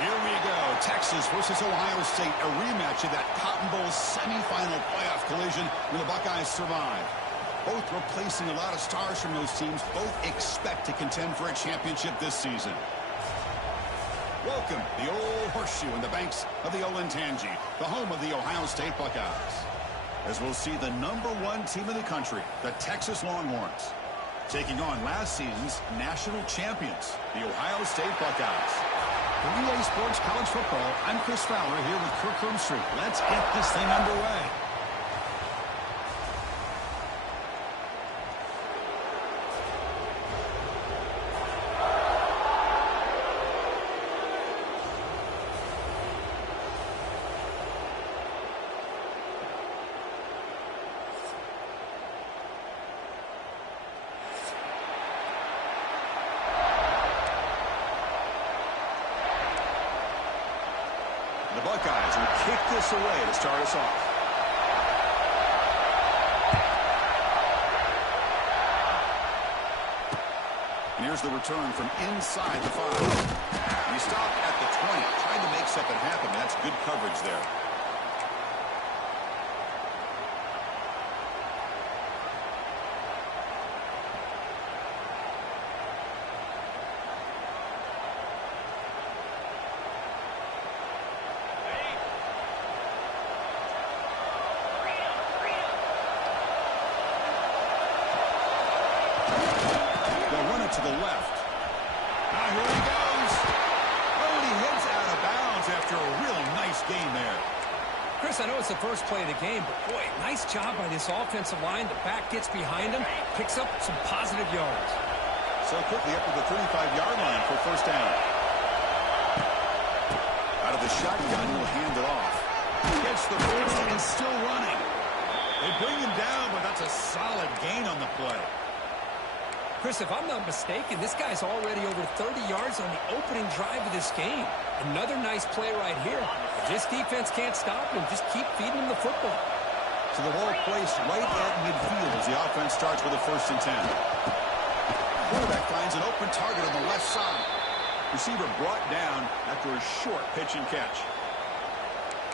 Here we go. Texas versus Ohio State, a rematch of that Cotton Bowl semifinal playoff collision where the Buckeyes survive. Both replacing a lot of stars from those teams. Both expect to contend for a championship this season. Welcome, the old horseshoe in the banks of the Olentangy, the home of the Ohio State Buckeyes. As we'll see the #1 team in the country, the Texas Longhorns, taking on last season's national champions, the Ohio State Buckeyes. For EA Sports College Football, I'm Chris Fowler here with Kirk Herbstreit. Let's get this thing underway. The Buckeyes will kick this away to start us off. And here's the return from inside the 5. He stopped at the 20, trying to make something happen. That's good coverage there. To the left. Now here he goes. Oh, and he heads out of bounds after a real nice game there. Chris, I know it's the first play of the game, but boy, nice job by this offensive line. The back gets behind him, picks up some positive yards. So quickly up to the 35-yard line for first down. Out of the shotgun, he'll hand it off. Gets the first and still running. They bring him down, but that's a solid gain on the play. Chris, if I'm not mistaken, this guy's already over 30 yards on the opening drive of this game. Another nice play right here. If this defense can't stop him, just keep feeding him the football. So the ball placed right at midfield as the offense starts with a 1st and 10. Quarterback finds an open target on the left side. Receiver brought down after a short pitch and catch.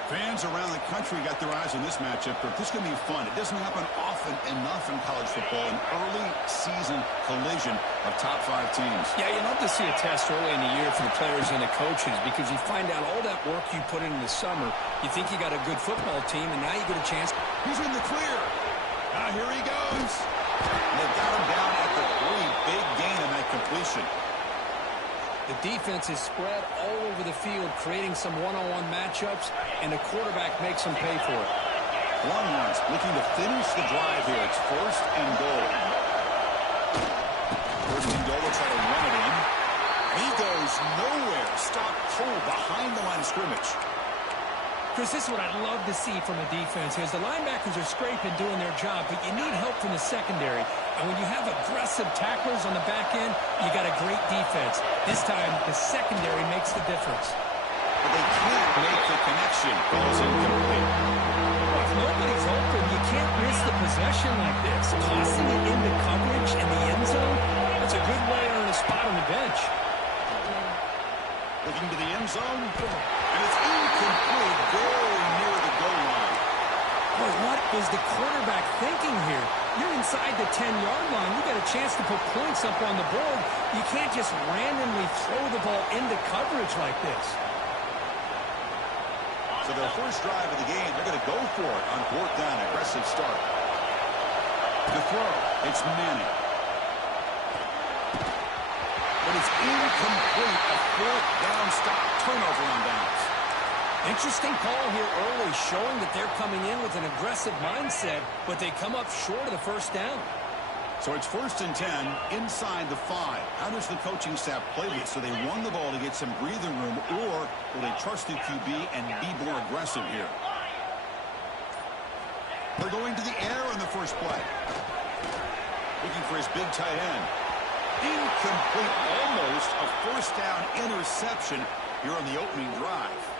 Fans around the country got their eyes on this matchup, but this is going to be fun. It doesn't happen often enough in college football, an early season collision of top 5 teams. Yeah, you love to see a test early in the year for the players and the coaches because you find out all that work you put in the summer. You think you got a good football team, and now you get a chance. He's in the clear. Now here he goes. And they got him down at the 3. Big gain on that completion. The defense is spread all over the field, creating some one-on-one matchups, and the quarterback makes them pay for it. Longhorns looking to finish the drive here. It's 1st and goal. 1st and goal, will try to run it in. He goes nowhere. Stopped cold behind the line of scrimmage. Chris, this is what I'd love to see from a defense is the linebackers are scraping, doing their job, but you need help from the secondary. And when you have aggressive tacklers on the back end, you got a great defense. This time, the secondary makes the difference. But they can't make the connection. Ball's incomplete. nobody's open, you can't miss the possession like this. Tossing it into coverage in the end zone, that's a good way to earn a spot on the bench. Looking to the end zone, and it's incomplete, very near the goal line. Boy, what was the quarterback thinking here? You're inside the 10-yard line. You got a chance to put points up on the board. You can't just randomly throw the ball into coverage like this. So their first drive of the game, they're going to go for it on fourth down. Aggressive start. To throw, it's Manning. But it's incomplete. A fourth down stop. Turnover on downs. Interesting call here early, showing that they're coming in with an aggressive mindset, but they come up short of the first down. So it's 1st and 10 inside the 5. How does the coaching staff play this? So they run the ball to get some breathing room, or will they trust the QB and be more aggressive here? They're going to the air on the first play. Looking for his big tight end. Incomplete, almost a first down interception here on the opening drive.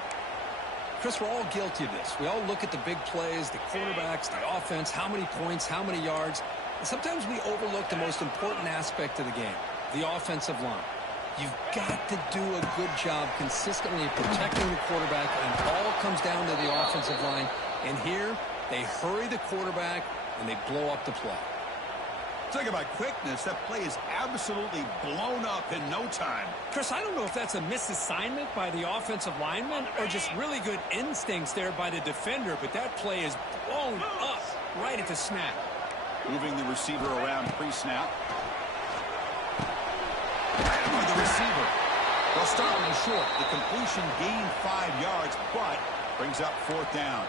Chris, we're all guilty of this. We all look at the big plays, the quarterbacks, the offense, how many points, how many yards. And sometimes we overlook the most important aspect of the game, the offensive line. You've got to do a good job consistently protecting the quarterback, and it all comes down to the offensive line. And here, they hurry the quarterback, and they blow up the play. Talking about quickness, that play is absolutely blown up in no time. Chris, I don't know if that's a misassignment by the offensive lineman or just really good instincts there by the defender, but that play is blown up right at the snap. Moving the receiver around pre-snap. With the receiver. They'll start him short. The completion gained 5 yards, but brings up fourth down.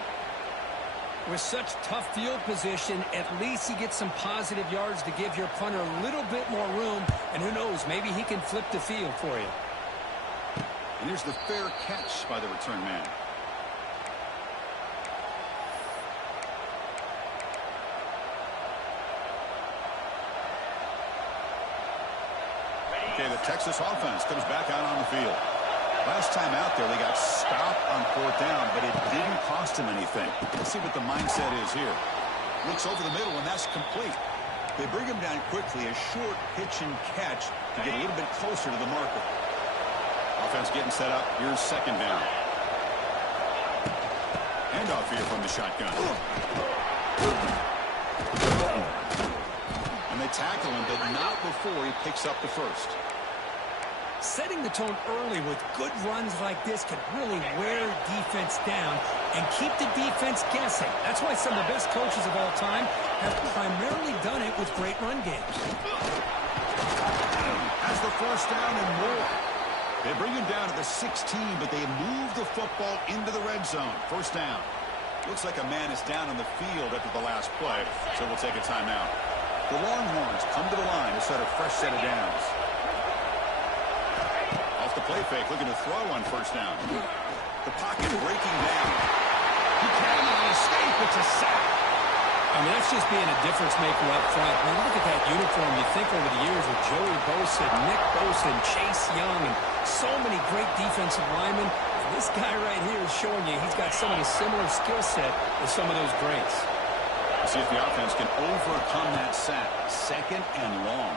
With such tough field position, at least he gets some positive yards to give your punter a little bit more room, and who knows, maybe he can flip the field for you. And here's the fair catch by the return man. Okay, the Texas offense comes back out on the field. Last time out there, they got stopped on fourth down, but it didn't cost them anything. Let's see what the mindset is here. Looks over the middle, and that's complete. They bring him down quickly, a short pitch and catch to get a little bit closer to the marker. Offense getting set up. Here's second down. Handoff here from the shotgun. And they tackle him, but not before he picks up the first. Setting the tone early with good runs like this can really wear defense down and keep the defense guessing. That's why some of the best coaches of all time have primarily done it with great run games. That's the first down and more. They bring him down to the 16, but they move the football into the red zone. First down. Looks like a man is down on the field after the last play, so we'll take a timeout. The Longhorns come to the line to set a fresh set of downs. Off the play fake, looking to throw on first down. The pocket breaking down. He cannot escape. It's a sack. I mean, that's just being a difference maker up front. I mean, look at that uniform. You think over the years with Joey Bosa, Nick Bosa, and Chase Young, and so many great defensive linemen. And this guy right here is showing you he's got some of the similar skill set as some of those greats. See if the offense can overcome that sack. Second and long.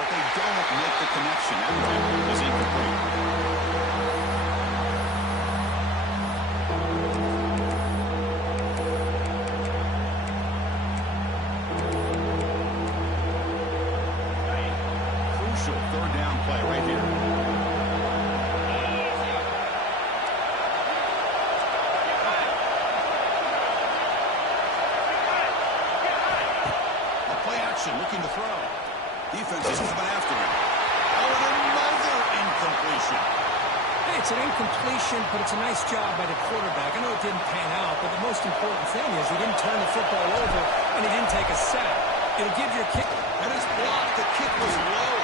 But they don't make the connection. That attempt is incomplete. Third down play right here. A play action looking to throw. Defense is coming after him. Oh, and another incompletion. Hey, it's an incompletion, but it's a nice job by the quarterback. I know it didn't pan out, but the most important thing is he didn't turn the football over and he didn't take a sack. It'll give your kick. And it's blocked. The kick was low.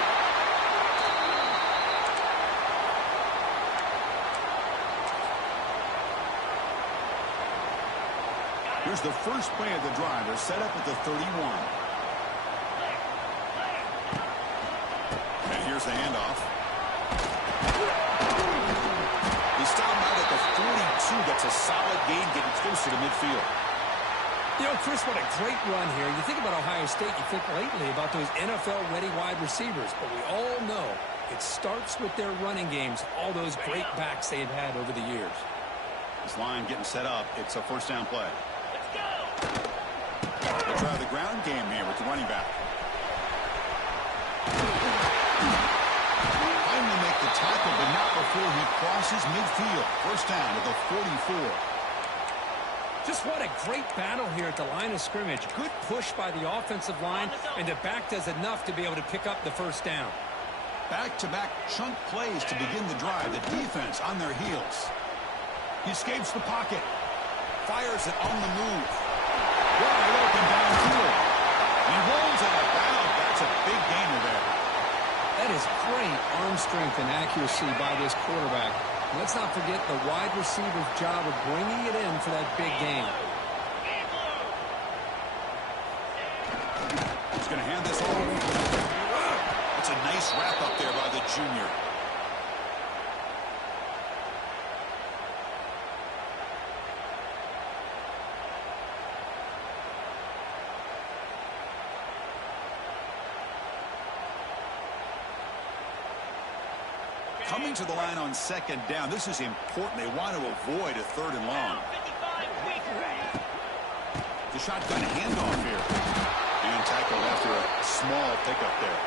Here's the first play of the drive. They're set up at the 31. And here's the handoff. He stopped out at the 42. Suh gets a solid gain getting closer to midfield. You know, Chris, what a great run here. You think about Ohio State, you think lately about those NFL-ready wide receivers, but we all know it starts with their running games, all those great backs they've had over the years. This line getting set up. It's a first down play. They'll try the ground game here with the running back. Finally make the tackle, but not before he crosses midfield. First down at the 44. Just what a great battle here at the line of scrimmage. Good push by the offensive line, and the back does enough to be able to pick up the first down. Back-to-back chunk plays to begin the drive. The defense on their heels. He escapes the pocket. Fires it on the move. Wide open downfield. He rolls out of bounds. That's a big gainer there. That is great arm strength and accuracy by this quarterback. Let's not forget the wide receiver's job of bringing it in for that big gain. He's going to hand this off. That's a nice wrap up there by the junior. Coming to the line on second down. This is important. They want to avoid a third and long. The shotgun handoff here. And tackled after a small pickup there.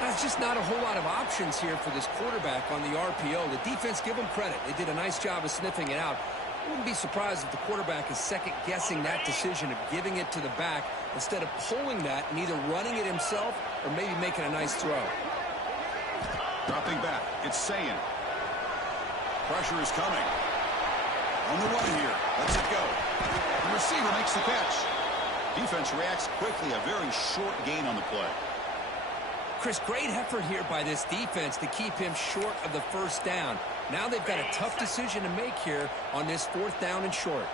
There's just not a whole lot of options here for this quarterback on the RPO. The defense, give them credit. They did a nice job of sniffing it out. I wouldn't be surprised if the quarterback is second-guessing that decision of giving it to the back instead of pulling that and either running it himself or maybe making a nice throw. Dropping back, it's Sayin. Pressure is coming. On the run here, lets it go. The receiver makes the catch. Defense reacts quickly, a very short gain on the play. Chris, great effort here by this defense to keep him short of the first down. Now they've got a tough decision to make here on this fourth down and short.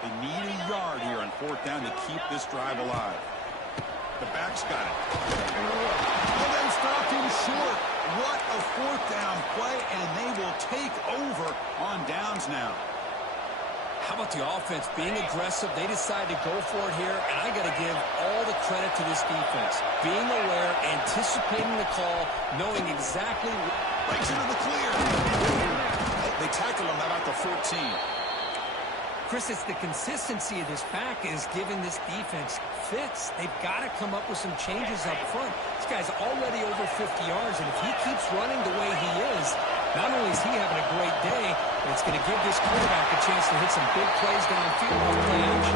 They need a yard here on fourth down to keep this drive alive. The back's got it. And they stopped him short. What a fourth down play, and they will take over on downs now. How about the offense being aggressive? They decide to go for it here, and I got to give all the credit to this defense. Being aware, anticipating the call, knowing exactly. Breaks into the clear. They tackle him about the 14. Chris, it's the consistency of this back is giving this defense fits. They've got to come up with some changes up front. This guy's already over 50 yards, and if he keeps running the way he is, not only is he having a great day, but it's going to give this quarterback a chance to hit some big plays downfield off the edge.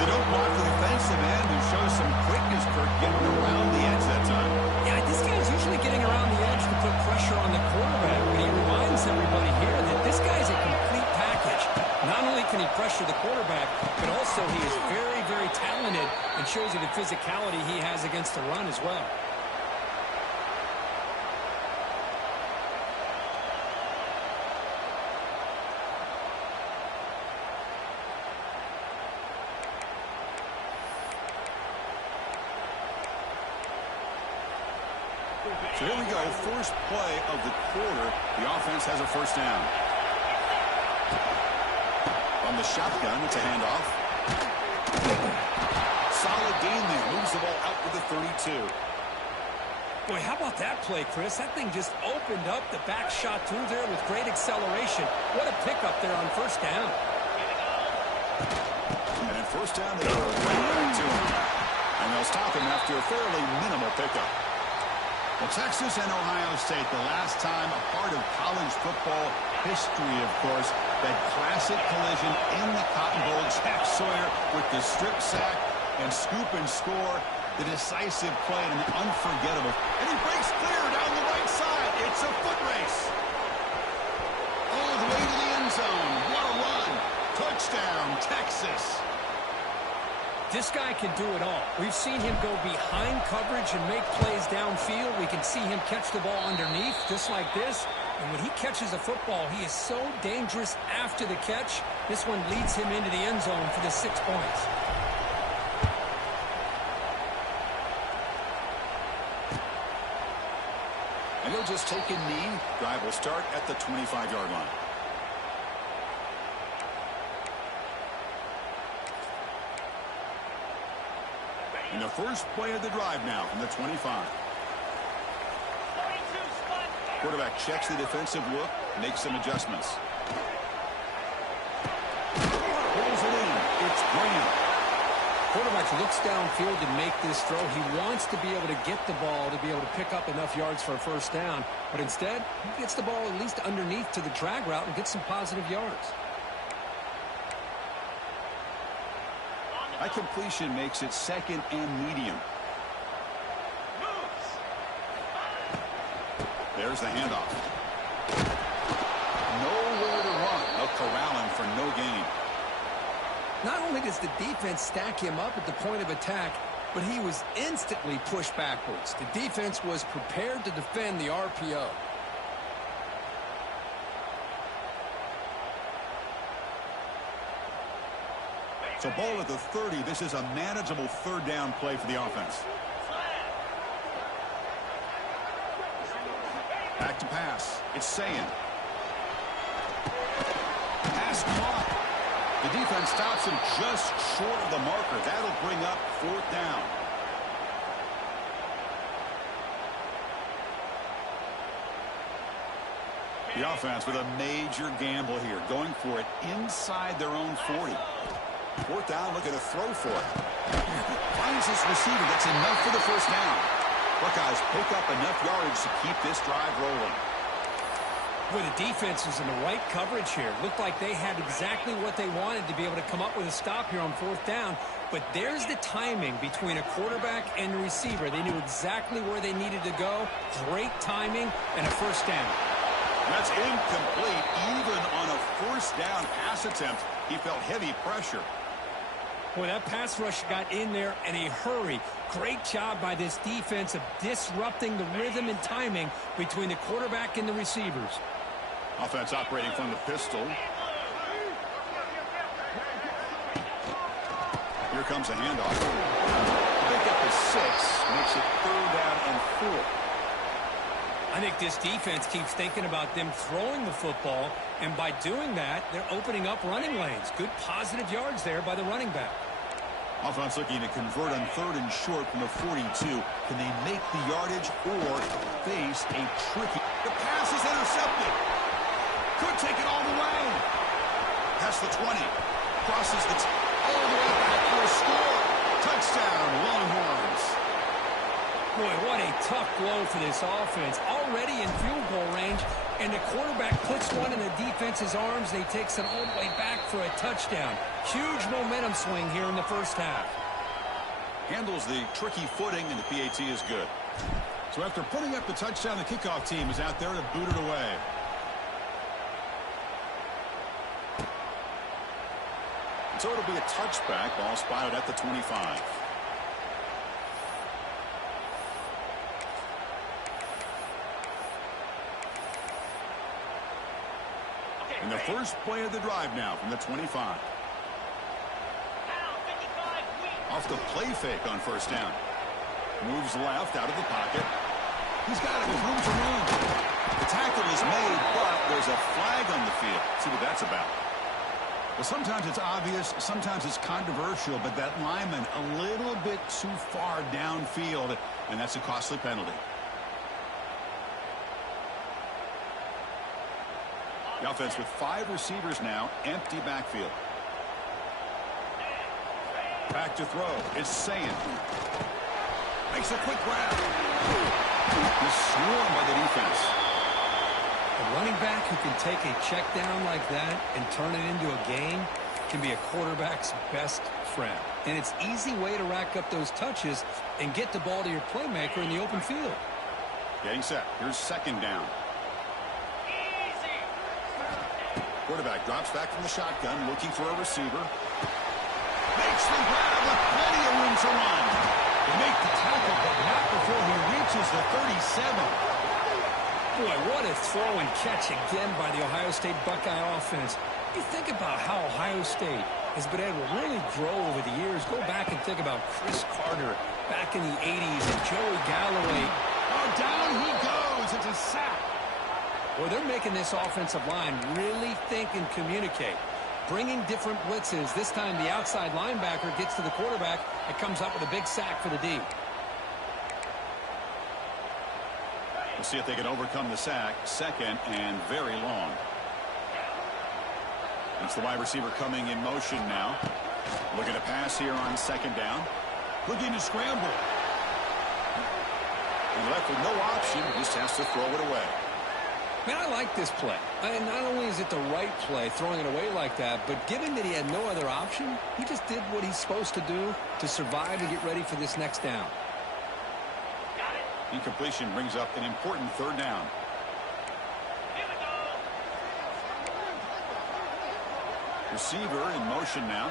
They don't block the defensive end who shows some quickness, Kirk, getting around the edge that time. Yeah, this guy's usually getting around the edge to put pressure on the quarterback, but he reminds everybody here that this guy's a complete package. Not only can he pressure the quarterback, but also he is very, very talented and shows you the physicality he has against the run as well. So here we go, first play of the quarter. The offense has a first down. On the shotgun, it's a handoff. Solid gain there. Moves the ball out to the 32. Boy, how about that play, Chris? That thing just opened up. The back shot through there with great acceleration. What a pickup there on first down. And in first down, they go right back to him. And they'll stop him after a fairly minimal pickup. Well, Texas and Ohio State, the last time a part of college football history, of course, that classic collision in the Cotton Bowl. Jack Sawyer with the strip sack and scoop and score, the decisive play and the unforgettable. And he breaks clear down the right side. It's a foot race. All the way to the end zone. What a run. Touchdown, Texas. This guy can do it all. We've seen him go behind coverage and make plays downfield. We can see him catch the ball underneath, just like this. And when he catches a football, he is so dangerous after the catch. This one leads him into the end zone for the 6 points. And he'll just take a knee. Drive will start at the 25-yard line. And the first play of the drive now from the 25. Quarterback checks the defensive look, makes some adjustments. Pulls it in. It's Graham. Quarterback looks downfield to make this throw. He wants to be able to get the ball to be able to pick up enough yards for a first down. But instead, he gets the ball at least underneath to the drag route and gets some positive yards. That completion makes it second and medium. There's the handoff. Nowhere to run. They'll corral him for no gain. Not only does the defense stack him up at the point of attack, but he was instantly pushed backwards. The defense was prepared to defend the RPO. So ball at the 30. This is a manageable third down play for the offense. Back to pass. It's Sayin. Pass caught. The defense stops him just short of the marker. That'll bring up fourth down. The offense with a major gamble here, going for it inside their own 40. Fourth down, looking to throw for it. Finds his receiver. That's enough for the first down. Buckeyes pick up enough yardage to keep this drive rolling. Boy, the defense was in the right coverage here. Looked like they had exactly what they wanted to be able to come up with a stop here on fourth down. But there's the timing between a quarterback and a receiver. They knew exactly where they needed to go. Great timing and a first down. That's incomplete. Even on a first down pass attempt, he felt heavy pressure. Boy, that pass rush got in there in a hurry. Great job by this defense of disrupting the rhythm and timing between the quarterback and the receivers. Offense operating from the pistol. Here comes a handoff. Pick up a 6. Makes it third down and 4. I think this defense keeps thinking about them throwing the football, and by doing that, they're opening up running lanes. Good positive yards there by the running back. Offense looking to convert on third and short from the 42. Can they make the yardage or face a tricky... The pass is intercepted. Could take it all the way. Past the 20. Crosses the... all the way back for a score. Touchdown, Longhorns. Boy, what a tough blow for this offense. Already in field goal range, and the quarterback puts one in the defense's arms. They takes it all the way back for a touchdown. Huge momentum swing here in the first half. Handles the tricky footing, and the PAT is good. So after putting up the touchdown, the kickoff team is out there to boot it away. So it'll be a touchback. Ball spotted at the 25. And the first play of the drive now from the 25. Off the play fake on first down. Moves left out of the pocket. He's got it with room to run. The tackle is made, but there's a flag on the field. See what that's about. Well, sometimes it's obvious, sometimes it's controversial, but that lineman a little bit too far downfield, and that's a costly penalty. The offense with 5 receivers now, empty backfield. Back to throw. It's Sayin. Makes a quick grab. He's swarmed by the defense. A running back who can take a check down like that and turn it into a gain can be a quarterback's best friend. And it's an easy way to rack up those touches and get the ball to your playmaker in the open field. Getting set. Here's second down. Quarterback drops back from the shotgun, looking for a receiver. Makes the grab with plenty of room to run. They make the tackle, but not before he reaches the 37. Boy, what a throw and catch again by the Ohio State Buckeye offense. You think about how Ohio State has been able to really grow over the years. Go back and think about Chris Carter back in the 80s and Joey Galloway. Oh, down he goes. It's a sack. Well, they're making this offensive line really think and communicate. bringing different blitzes. This time the outside linebacker gets to the quarterback and comes up with a big sack for the D. We'll see if they can overcome the sack. Second and very long. It's the wide receiver coming in motion now. Looking to pass here on second down. Looking to scramble. He left with no option. Just has to throw it away. Man, I like this play. And not only is it the right play, throwing it away like that, but given that he had no other option, he just did what he's supposed to do to survive and get ready for this next down. Incompletion brings up an important third down. Receiver in motion now.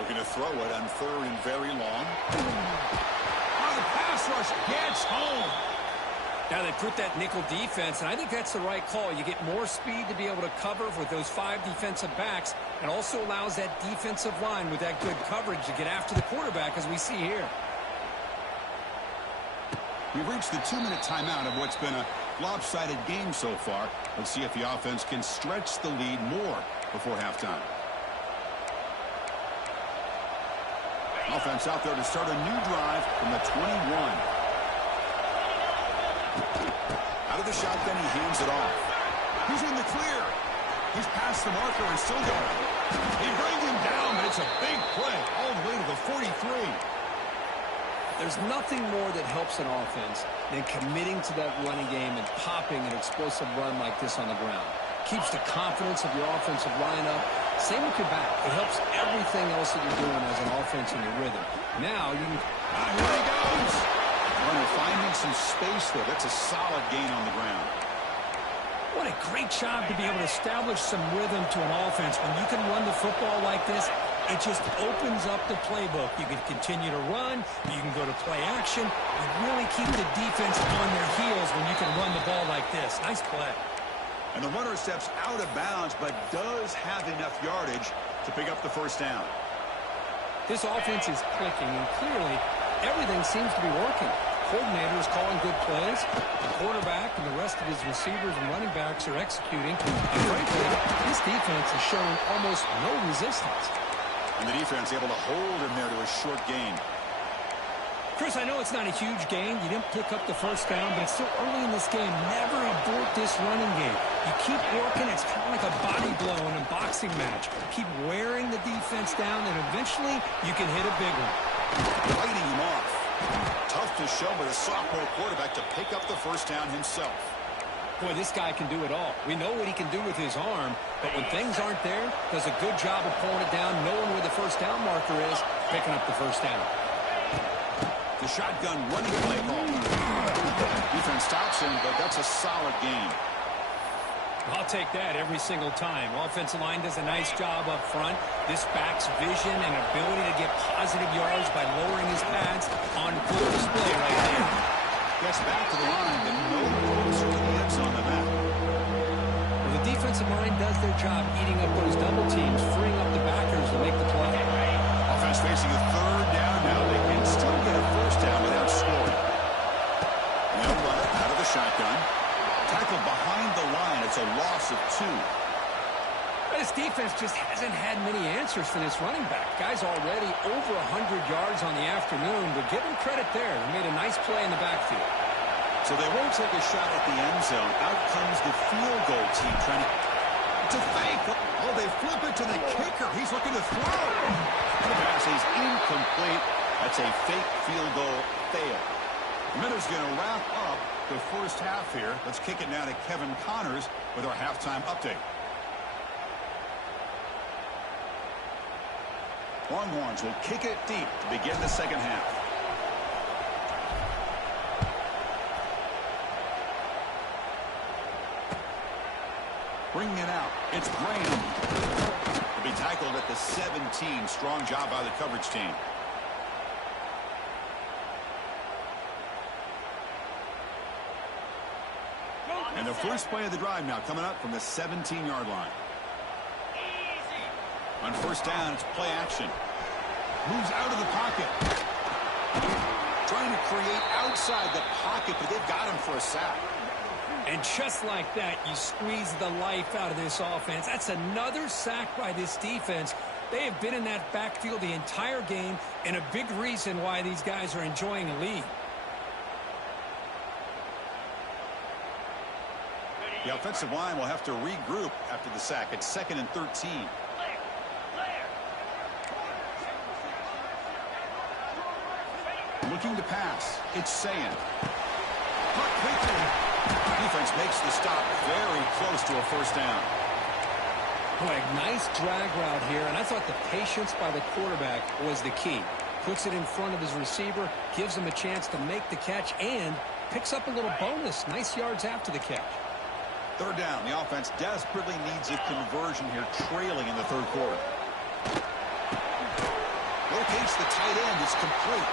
Looking to throw it on third and very long. Oh, the pass rush gets home. Now they put that nickel defense, and I think that's the right call. You get more speed to be able to cover with those 5 defensive backs, and also allows that defensive line with that good coverage to get after the quarterback, as we see here. We've reached the 2-minute timeout of what's been a lopsided game so far. Let's see if the offense can stretch the lead more before halftime. Offense out there to start a new drive from the 21. Out of the shotgun, he hands it off. He's in the clear. He's past the marker and still going. He brings him down, but it's a big play all the way to the 43. There's nothing more that helps an offense than committing to that running game and popping an explosive run like this on the ground. Keeps the confidence of your offensive line up. Same with your back. It helps everything else that you're doing as an offense in your rhythm. Now you can... Here he goes. Runner finding some space there. That's a solid gain on the ground. What a great job to be able to establish some rhythm to an offense. When you can run the football like this, it just opens up the playbook. You can continue to run. You can go to play action. You really keep the defense on their heels when you can run the ball like this. Nice play. And the runner steps out of bounds, but does have enough yardage to pick up the first down. This offense is clicking, and clearly everything seems to be working. Coordinator is calling good plays. The quarterback and the rest of his receivers and running backs are executing. And frankly, this defense has shown almost no resistance. And the defense able to hold him there to a short gain. Chris, I know it's not a huge gain. You didn't pick up the first down, but it's still early in this game. Never abort this running game. You keep working. It's kind of like a body blow in a boxing match. Keep wearing the defense down, and eventually you can hit a big one. Lighting him off. Tough to show by the sophomore quarterback to pick up the first down himself. Boy, this guy can do it all. We know what he can do with his arm, but when things aren't there, does a good job of pulling it down, knowing where the first down marker is, picking up the first down. The shotgun running play call. Defense stops him, but that's a solid gain. I'll take that every single time. Offensive line does a nice job up front. This back's vision and ability to get positive yards by lowering his pads on full display right there. Gets back to the line, and no closer to the end zone than that. Well, the defensive line does their job eating up those double teams, freeing up the backers to make the play. Offense facing a third down now. They can still get a first down without scoring. Now runner out of the shotgun. Tackled behind the line. It's a loss of 2. This defense just hasn't had many answers for this running back. Guy's already over 100 yards on the afternoon, but give him credit there. He made a nice play in the backfield. So they won't take a shot at the end zone. Out comes the field goal team trying to fake. Oh, they flip it to the kicker. He's looking to throw. The pass is incomplete. That's a fake field goal fail. Minter's going to wrap up the first half here. Let's kick it now to Kevin Connors with our halftime update. Longhorns will kick it deep to begin the second half. Bringing it out. It's Graham. To be tackled at the 17. Strong job by the coverage team. And the first play of the drive now coming up from the 17-yard line. On first down, it's play action. Moves out of the pocket. Trying to create outside the pocket, but they've got him for a sack. And just like that, you squeeze the life out of this offense. That's another sack by this defense. They have been in that backfield the entire game, and a big reason why these guys are enjoying a lead. The offensive line will have to regroup after the sack. It's 2nd and 13. Looking to pass. It's Sayin. Caught quickly. Defense makes the stop very close to a first down. Boy, nice drag route here, and I thought the patience by the quarterback was the key. Puts it in front of his receiver, gives him a chance to make the catch, and picks up a little bonus. Nice yards after the catch. 3rd down. The offense desperately needs a conversion here, trailing in the 3rd quarter. Rotates the tight end. It's complete.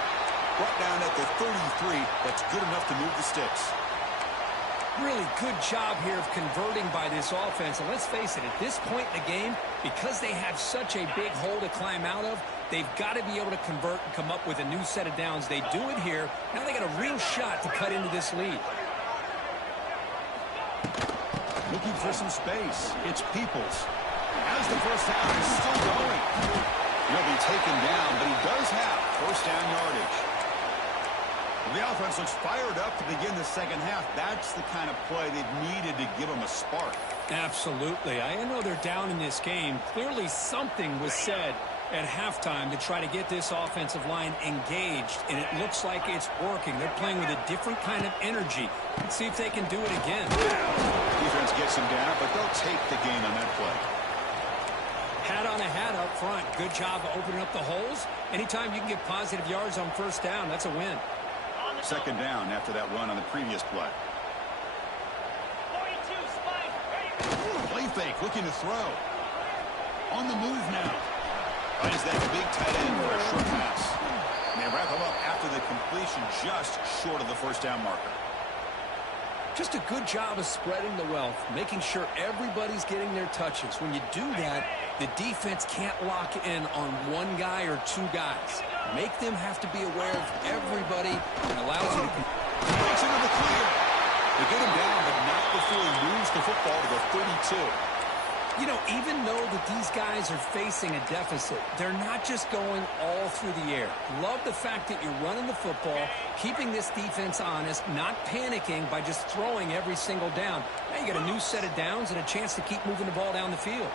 Brought down at the 33. That's good enough to move the sticks. Really good job here of converting by this offense. And let's face it, at this point in the game, because they have such a big hole to climb out of, they've got to be able to convert and come up with a new set of downs. They do it here. Now they got a real shot to cut into this lead. Looking for some space. It's Peoples. As the first down is still going. He'll be taken down, but he does have first down yardage. The offense looks fired up to begin the second half. That's the kind of play they've needed to give them a spark. Absolutely. I know they're down in this game. Clearly something was said at halftime to try to get this offensive line engaged, and it looks like it's working. They're playing with a different kind of energy. Let's see if they can do it again. Defense gets them down, but they'll take the gain on that play. Hat on a hat up front. Good job of opening up the holes. Anytime you can get positive yards on first down, that's a win. 2nd down after that run on the previous play. Play fake, looking to throw. On the move now. Finds that big tight end for a short pass. And they wrap him up after the completion, just short of the first down marker. Just a good job of spreading the wealth, making sure everybody's getting their touches. When you do that, the defense can't lock in on one guy or two guys. Make them have to be aware of everybody and allows you to... Takes into the clear. They get him down, but not before he moves the football to the 32. You know, even though that these guys are facing a deficit, they're not just going all through the air. Love the fact that you're running the football, keeping this defense honest, not panicking by just throwing every single down. Now you got a new set of downs and a chance to keep moving the ball down the field.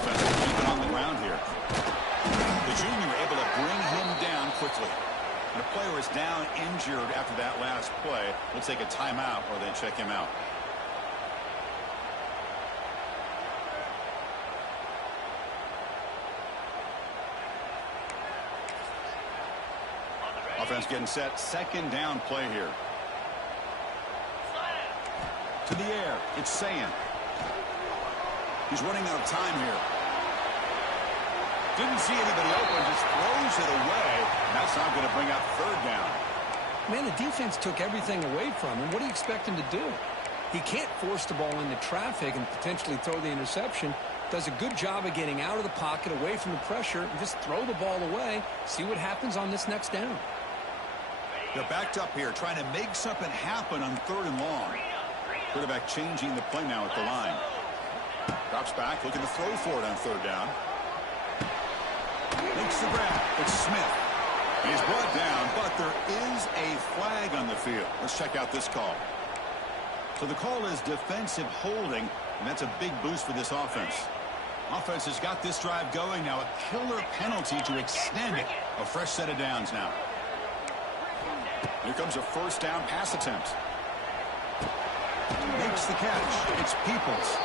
Offense keep it on the ground here. The junior able to bring him down quickly. And a player is down injured after that last play. We'll take a timeout or then check him out. Offense getting set. 2nd down play here. To the air. It's Sayin. He's running out of time here. Didn't see anybody open. Just throws it away. And that's not going to bring up 3rd down. Man, the defense took everything away from him. What do you expect him to do? He can't force the ball into traffic and potentially throw the interception. Does a good job of getting out of the pocket, away from the pressure, and just throw the ball away. See what happens on this next down. They're backed up here, trying to make something happen on 3rd and long. Quarterback changing the play now at the line. Drops back, looking to throw for it on 3rd down. Makes the grab. It's Smith. He's brought down, but there is a flag on the field. Let's check out this call. So the call is defensive holding, and that's a big boost for this offense. Offense has got this drive going now. A killer penalty to extend it. A fresh set of downs now. Here comes a first down pass attempt. Makes the catch. It's Peoples.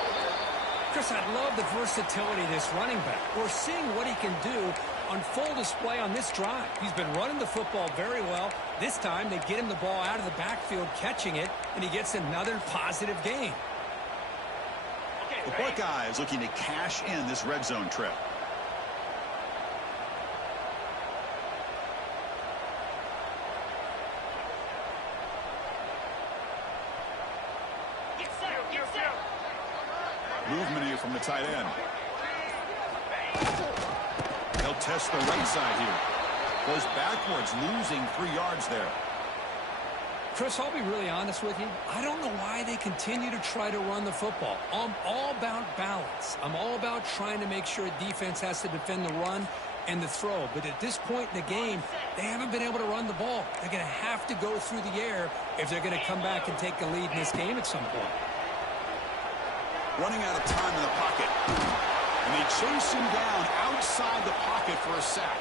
Chris, I love the versatility of this running back. We're seeing what he can do on full display on this drive. He's been running the football very well. This time they get him the ball out of the backfield, catching it, and he gets another positive gain. The Buckeyes looking to cash in this red zone trip. Movement here from the tight end. They'll test the right side here. Goes backwards, losing 3 yards there. Chris, I'll be really honest with you. I don't know why they continue to try to run the football. I'm all about balance. I'm all about trying to make sure a defense has to defend the run and the throw. But at this point in the game, they haven't been able to run the ball. They're going to have to go through the air if they're going to come back and take the lead in this game at some point. Running out of time in the pocket. And they chase him down outside the pocket for a sack.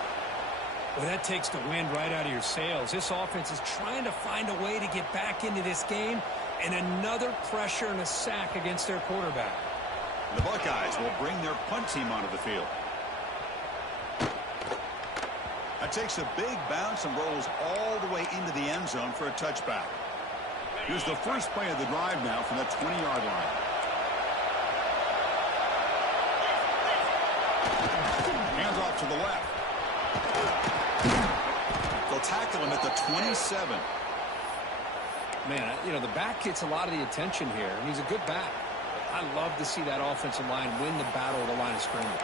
Well, that takes the wind right out of your sails. This offense is trying to find a way to get back into this game, and another pressure and a sack against their quarterback. The Buckeyes will bring their punt team onto the field. That takes a big bounce and rolls all the way into the end zone for a touchback. Here's the first play of the drive now from the 20-yard line. Hands off to the left. They'll tackle him at the 27. Man, you know, the back gets a lot of the attention here, and he's a good back. I love to see that offensive line win the battle of the line of scrimmage.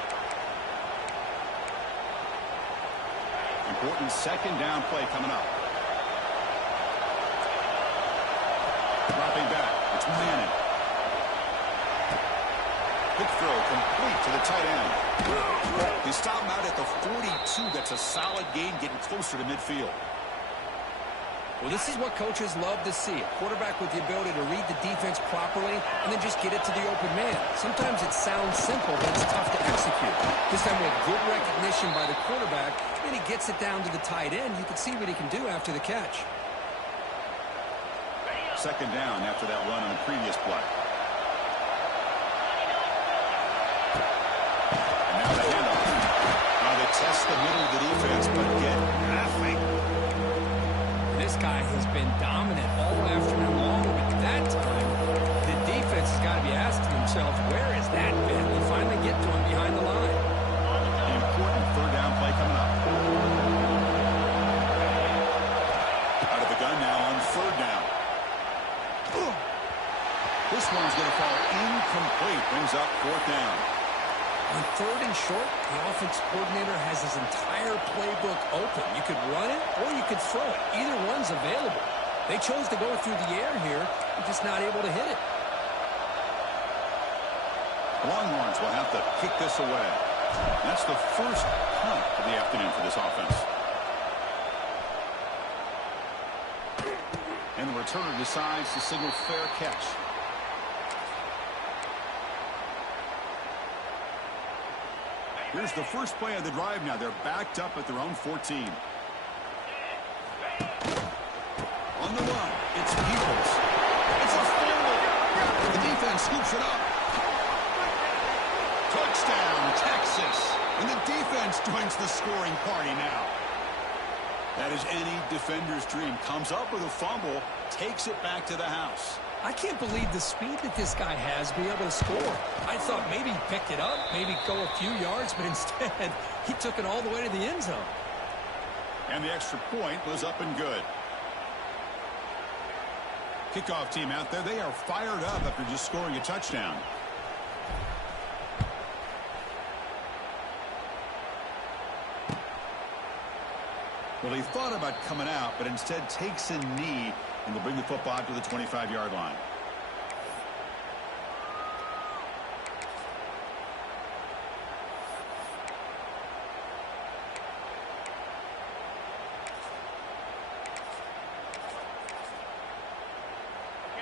Important second down play coming up. Dropping back. It's Manning. Quick throw complete to the tight end. They stop him out at the 42. That's a solid gain, getting closer to midfield. Well, this is what coaches love to see. A quarterback with the ability to read the defense properly and then just get it to the open man. Sometimes it sounds simple, but it's tough to execute. This time with good recognition by the quarterback, then he gets it down to the tight end. You can see what he can do after the catch. Second down after that run on the previous play. And now the handoff. Now they test the middle of the defense, but get nothing. This guy has been dominant all afternoon long, but that time, the defense has got to be asking themselves, where has that been? We finally get to him behind the line. The important third down play coming up. Out of the gun now on third down. This one's going to fall incomplete. Brings up fourth down. On third and short, the offense coordinator has his entire playbook open. You could run it or you could throw it. Either one's available. They chose to go through the air here and just not able to hit it. Longhorns will have to kick this away. That's the first punt of the afternoon for this offense. And the returner decides to signal fair catch. Here's the first play of the drive now. They're backed up at their own 14. On the run, it's Peoples. It's a fumble. The defense scoops it up. Touchdown, Texas. And the defense joins the scoring party now. That is any defender's dream. Comes up with a fumble, takes it back to the house. I can't believe the speed that this guy has to be able to score. I thought maybe he picked it up, maybe go a few yards, but instead he took it all the way to the end zone. And the extra point was up and good. Kickoff team out there, they are fired up after just scoring a touchdown. Well, he thought about coming out, but instead takes a knee and will bring the football to the 25-yard line.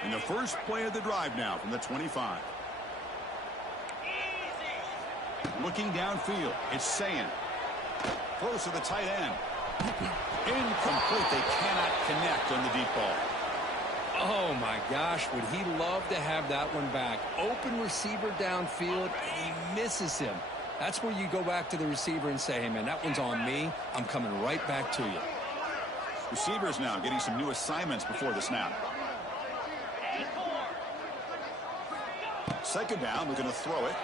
And the first play of the drive now from the 25. Looking downfield, it's Sayin. Close to the tight end. Incomplete. They cannot connect on the deep ball. Oh, my gosh. Would he love to have that one back? Open receiver downfield, and he misses him. That's where you go back to the receiver and say, hey, man, that one's on me. I'm coming right back to you. Receivers now getting some new assignments before the snap. Second down, they're going to throw it.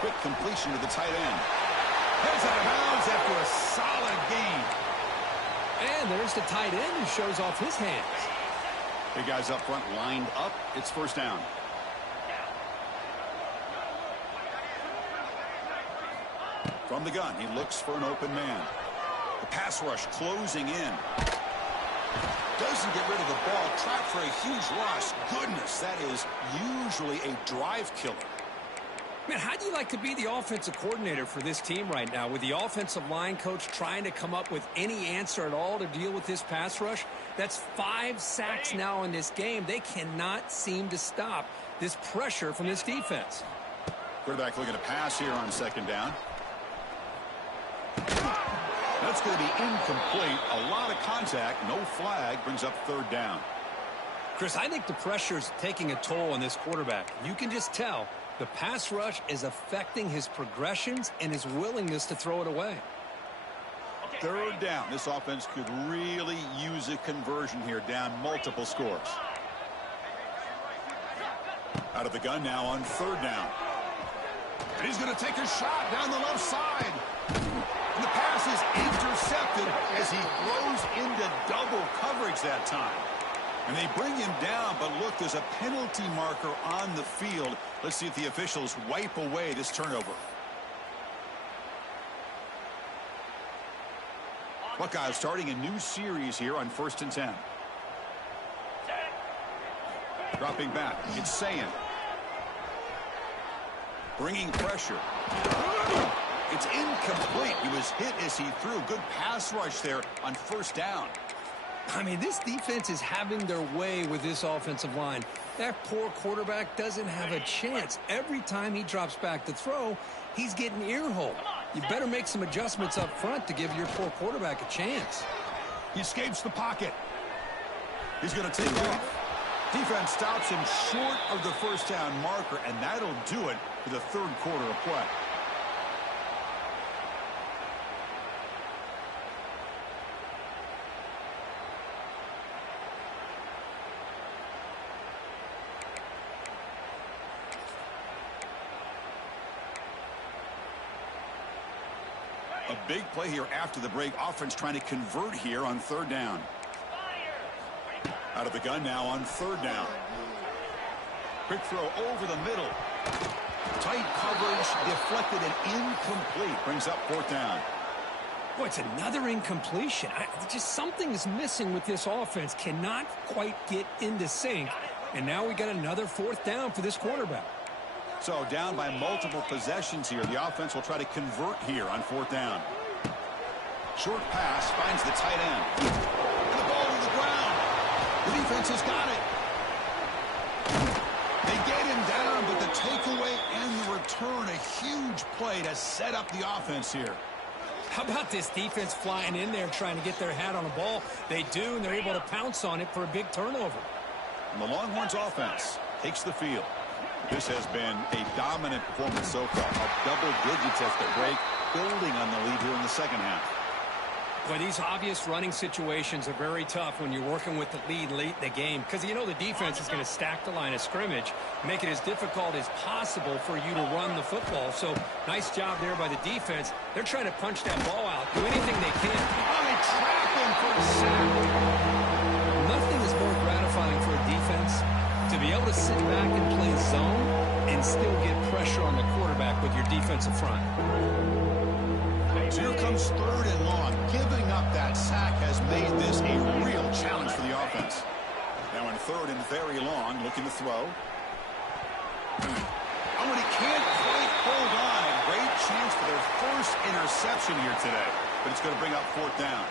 Quick completion to the tight end. Heads out of bounds after a solid gain. And there's the tight end who shows off his hands. Big guys up front lined up. It's first down. From the gun, he looks for an open man. The pass rush closing in. Doesn't get rid of the ball. Trapped for a huge loss. Goodness, that is usually a drive killer. Man, how do you like to be the offensive coordinator for this team right now with the offensive line coach trying to come up with any answer at all to deal with this pass rush? That's 5 sacks now in this game. They cannot seem to stop this pressure from this defense. Quarterback looking to pass here on second down. That's going to be incomplete. A lot of contact. No flag. Brings up third down. Chris, I think the pressure is taking a toll on this quarterback. You can just tell the pass rush is affecting his progressions and his willingness to throw it away. Third down. This offense could really use a conversion here, down multiple scores. Out of the gun now on third down. And he's going to take a shot down the left side. And the pass is intercepted as he throws into double coverage that time. And they bring him down, but look, there's a penalty marker on the field. Let's see if the officials wipe away this turnover. Buckeyes starting a new series here on 1st and 10. Dropping back, it's Sayin. Bringing pressure. It's incomplete. He was hit as he threw. Good pass rush there on first down. I mean, this defense is having their way with this offensive line. That poor quarterback doesn't have a chance. Every time he drops back to throw, he's getting ear-holed. You better make some adjustments up front to give your poor quarterback a chance. He escapes the pocket. He's going to take off. Defense stops him short of the first down marker, and that'll do it for the third quarter of play. A big play here after the break. Offense trying to convert here on third down. Out of the gun now on third down. Quick throw over the middle. Tight coverage, deflected and incomplete. Brings up fourth down. Boy, it's another incompletion. Just something is missing with this offense. Cannot quite get into sync. And now we got another fourth down for this quarterback. So down by multiple possessions here. The offense will try to convert here on fourth down. Short pass finds the tight end. And the ball to the ground. The defense has got it. They get him down, but the takeaway and the return, a huge play to set up the offense here. How about this defense flying in there trying to get their hat on the ball? They do, and they're able to pounce on it for a big turnover. And the Longhorns offense takes the field. This has been a dominant performance so far. Up double digits at the break, building on the lead here in the second half. Boy, these obvious running situations are very tough when you're working with the lead late in the game because you know the defense is going to stack the line of scrimmage, make it as difficult as possible for you to run the football. So nice job there by the defense. They're trying to punch that ball out, do anything they can. Oh, they trap him for a sack. Nothing is more gratifying for a defense to be able to sit back and play zone and still get pressure on the quarterback with your defensive front. So here comes third and long. Giving up that sack has made this a real challenge for the offense. Now in third and very long, looking to throw. Oh, and he can't quite hold on. A great chance for their first interception here today. But it's going to bring up fourth down.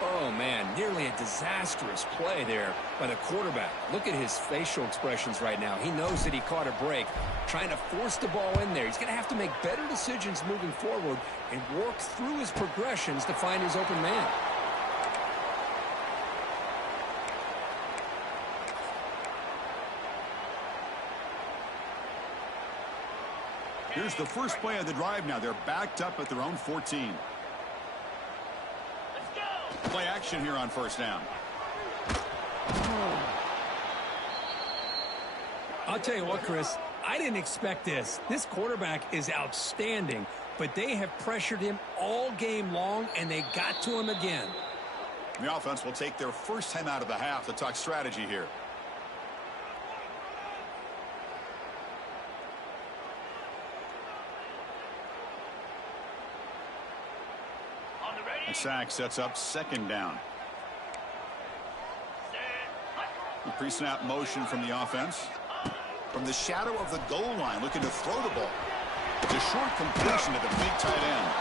Oh, man, nearly a disastrous play there by the quarterback. Look at his facial expressions right now. He knows that he caught a break, trying to force the ball in there. He's going to have to make better decisions moving forward and work through his progressions to find his open man. Here's the first play of the drive now. They're backed up at their own 14. Play action here on first down. I'll tell you what, Chris, I didn't expect this. This quarterback is outstanding, but they have pressured him all game long, and they got to him again. The offense will take their first time out of the half to talk strategy here. The sack sets up second down. The pre-snap motion from the offense. From the shadow of the goal line, looking to throw the ball. It's a short completion to the big tight end.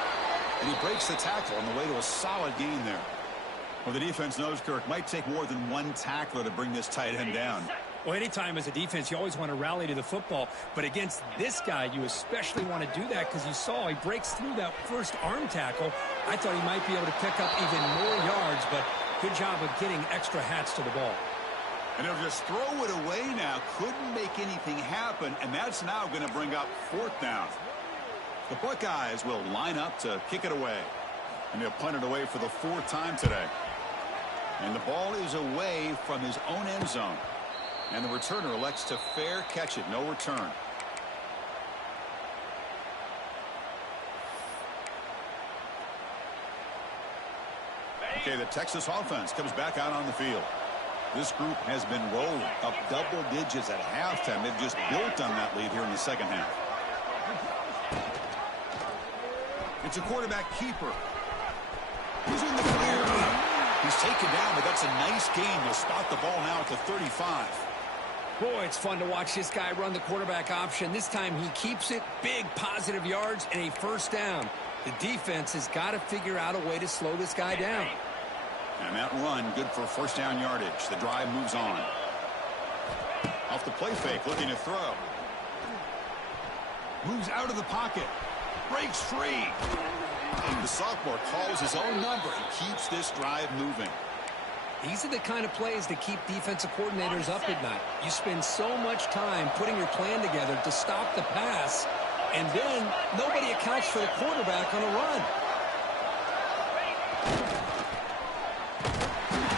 And he breaks the tackle on the way to a solid gain there. Well, the defense knows, Kirk, might take more than one tackler to bring this tight end down. Well, anytime as a defense, you always want to rally to the football. But against this guy, you especially want to do that because you saw he breaks through that first arm tackle. I thought he might be able to pick up even more yards, but good job of getting extra hats to the ball. And he'll just throw it away now. Couldn't make anything happen, and that's now going to bring up 4th down. The Buckeyes will line up to kick it away. And they'll punt it away for the 4th time today. And the ball is away from his own end zone. And the returner elects to fair catch it. No return. Okay, the Texas offense comes back out on the field. This group has been rolling up double digits at halftime. They've just built on that lead here in the second half. It's a quarterback keeper. He's in the clear. He's taken down, but that's a nice gain. They'll spot the ball now at the 35. Boy, it's fun to watch this guy run the quarterback option. This time he keeps it. Big positive yards and a 1st down. The defense has got to figure out a way to slow this guy down. And that run, good for 1st down yardage. The drive moves on. Off the play fake, looking to throw. Moves out of the pocket. Breaks free. The sophomore calls his own number and keeps this drive moving. These are the kind of plays that keep defensive coordinators up at night. You spend so much time putting your plan together to stop the pass, and then nobody accounts for the quarterback on a run.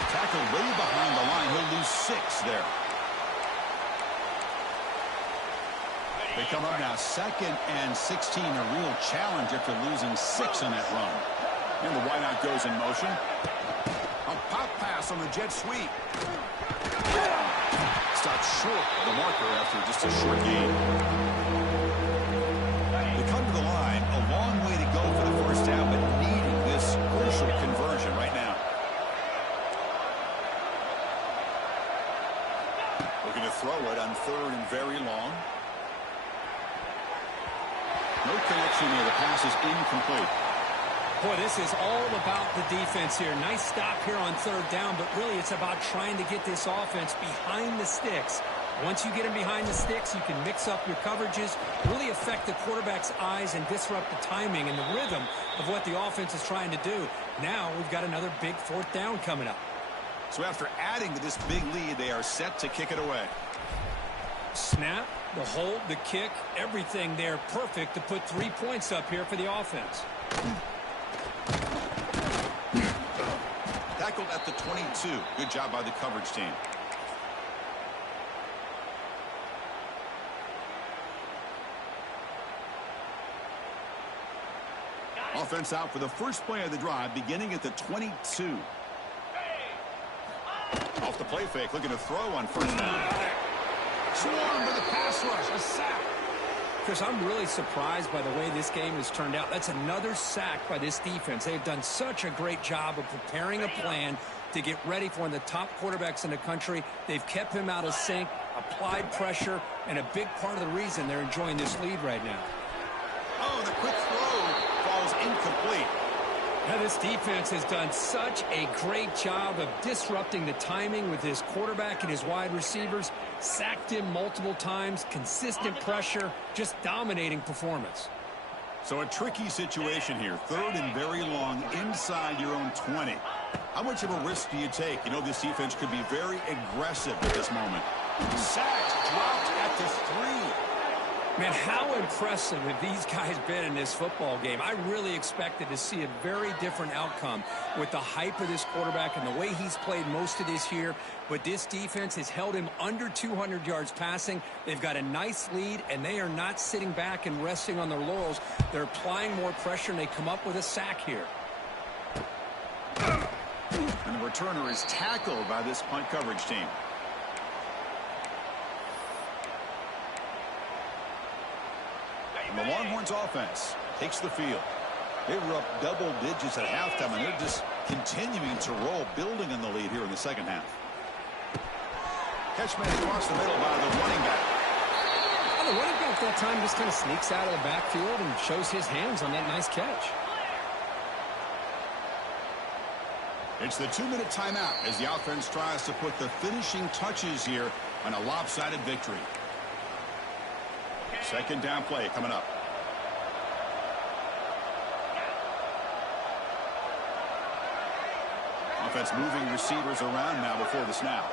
Tackle way behind the line. He'll lose 6 there. They come up now 2nd and 16. A real challenge after losing 6 on that run. And the wideout goes in motion. A pop pass on the jet sweep. Stopped short of the marker after just a short gain. They come to the line. A long way to go for the 1st down, but needing this crucial conversion right now. Looking to throw it on 3rd and very long. No connection there. The pass is incomplete. Boy, this is all about the defense here. Nice stop here on 3rd down, but really it's about trying to get this offense behind the sticks. Once you get them behind the sticks, you can mix up your coverages, really affect the quarterback's eyes and disrupt the timing and the rhythm of what the offense is trying to do. Now we've got another big 4th down coming up. So after adding to this big lead, they are set to kick it away. Snap, the hold, the kick, everything there perfect to put 3 points up here for the offense. Tackled at the 22. Good job by the coverage team. Offense out for the first play of the drive, beginning at the 22. Off the play fake, looking to throw on 1st down. Swarm to the pass rush, a sack. Chris, I'm really surprised by the way this game has turned out. That's another sack by this defense. They've done such a great job of preparing a plan to get ready for one of the top quarterbacks in the country. They've kept him out of sync, applied pressure, and a big part of the reason they're enjoying this lead right now. Oh, the quick throw falls incomplete. Now, this defense has done such a great job of disrupting the timing with his quarterback and his wide receivers. Sacked him multiple times, consistent pressure, just dominating performance. So a tricky situation here. 3rd and very long inside your own 20. How much of a risk do you take? You know this defense could be very aggressive at this moment. Sacked, dropped at the 3. Man, how impressive have these guys been in this football game? I really expected to see a very different outcome with the hype of this quarterback and the way he's played most of this year. But this defense has held him under 200 yards passing. They've got a nice lead, and they are not sitting back and resting on their laurels. They're applying more pressure, and they come up with a sack here. And the returner is tackled by this punt coverage team. And the Longhorns offense takes the field. They were up double digits at halftime, and they're just continuing to roll, building on the lead here in the second half. Catch made across the middle by the running back. Well, the running back that time just kind of sneaks out of the backfield and shows his hands on that nice catch. It's the 2-minute timeout as the offense tries to put the finishing touches here on a lopsided victory. Second down play coming up. Offense moving receivers around now before the snap.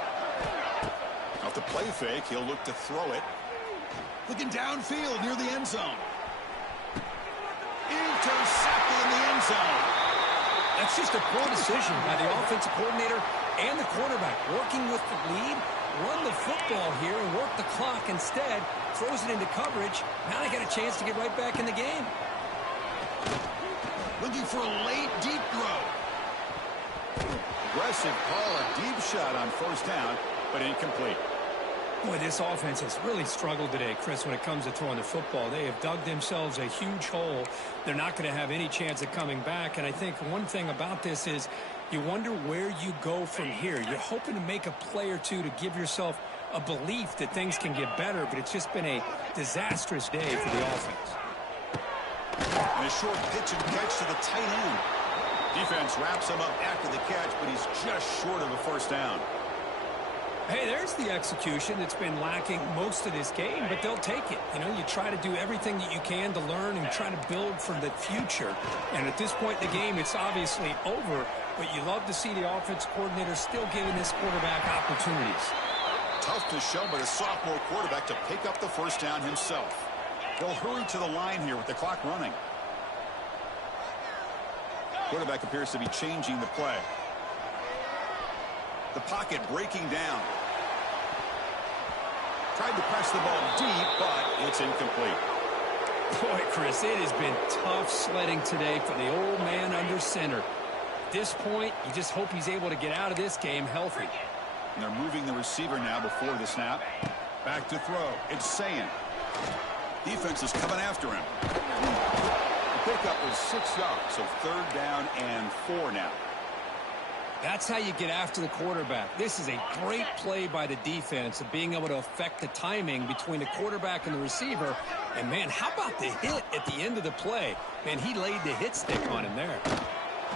Off the play fake, he'll look to throw it. Looking downfield near the end zone. Intercepted in the end zone. That's just a poor decision by the offensive coordinator and the quarterback. Working with the lead, run the football here and work the clock. Instead, throws it into coverage. Now they got a chance to get right back in the game. Looking for a late, deep throw. Aggressive call, a deep shot on first down, but incomplete. Boy, this offense has really struggled today, Chris, when it comes to throwing the football. They have dug themselves a huge hole. They're not going to have any chance of coming back. And I think one thing about this is you wonder where you go from here. You're hoping to make a play or two to give yourself a belief that things can get better, but it's just been a disastrous day for the offense. And a short pitch and catch to the tight end. Defense wraps him up after the catch, but he's just short of a first down. Hey, there's the execution that's been lacking most of this game, but they'll take it. You know, you try to do everything that you can to learn and try to build for the future. And at this point in the game, it's obviously over, but you love to see the offensive coordinator still giving this quarterback opportunities. Tough to show by the sophomore quarterback to pick up the first down himself. They'll hurry to the line here with the clock running. Quarterback appears to be changing the play. The pocket breaking down. Tried to press the ball deep, but it's incomplete. Boy, Chris, it has been tough sledding today for the old man under center. At this point, you just hope he's able to get out of this game healthy. And they're moving the receiver now before the snap. Back to throw. It's Sayan. Defense is coming after him. The pickup was 6 yards, so third down and 4 now. That's how you get after the quarterback. This is a great play by the defense of being able to affect the timing between the quarterback and the receiver. And, man, how about the hit at the end of the play? Man, he laid the hit stick on him there.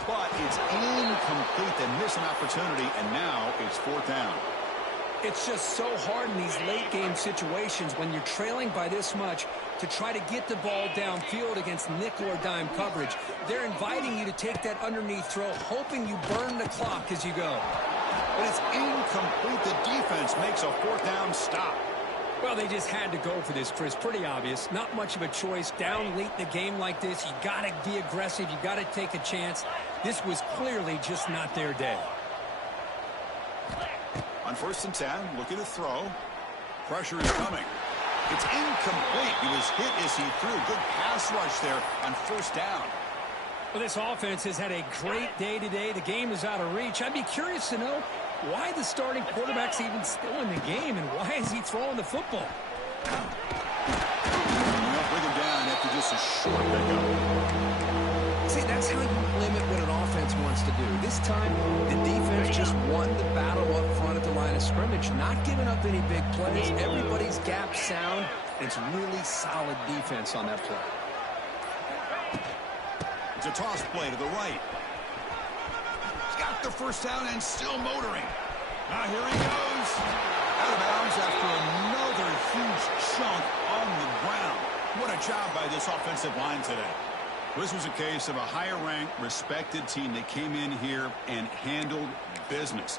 But it's incomplete. They miss an opportunity, and now it's fourth down. It's just so hard in these late-game situations when you're trailing by this much to try to get the ball downfield against nickel or dime coverage. They're inviting you to take that underneath throw, hoping you burn the clock as you go. But it's incomplete. The defense makes a fourth down stop. Well, they just had to go for this, Chris. Pretty obvious. Not much of a choice. Down late in the game like this, you got to be aggressive. You got to take a chance. This was clearly just not their day. On first and 10, looking to throw. Pressure is coming. It's incomplete. He was hit as he threw. Good pass rush there on first down. Well, this offense has had a great day today. The game is out of reach. I'd be curious to know why the starting quarterback's even still in the game and why is he throwing the football? They'll bring him down after just a short pickup. See, that's how you limit what an offense wants to do. This time, the defense just won the battle up front at the line of scrimmage, not giving up any big plays. Everybody's gap sound. It's really solid defense on that play. It's a toss play to the right. He's got the first down and still motoring. Now here he goes. Out of bounds after another huge chunk on the ground. What a job by this offensive line today. This was a case of a higher-ranked, respected team that came in here and handled business.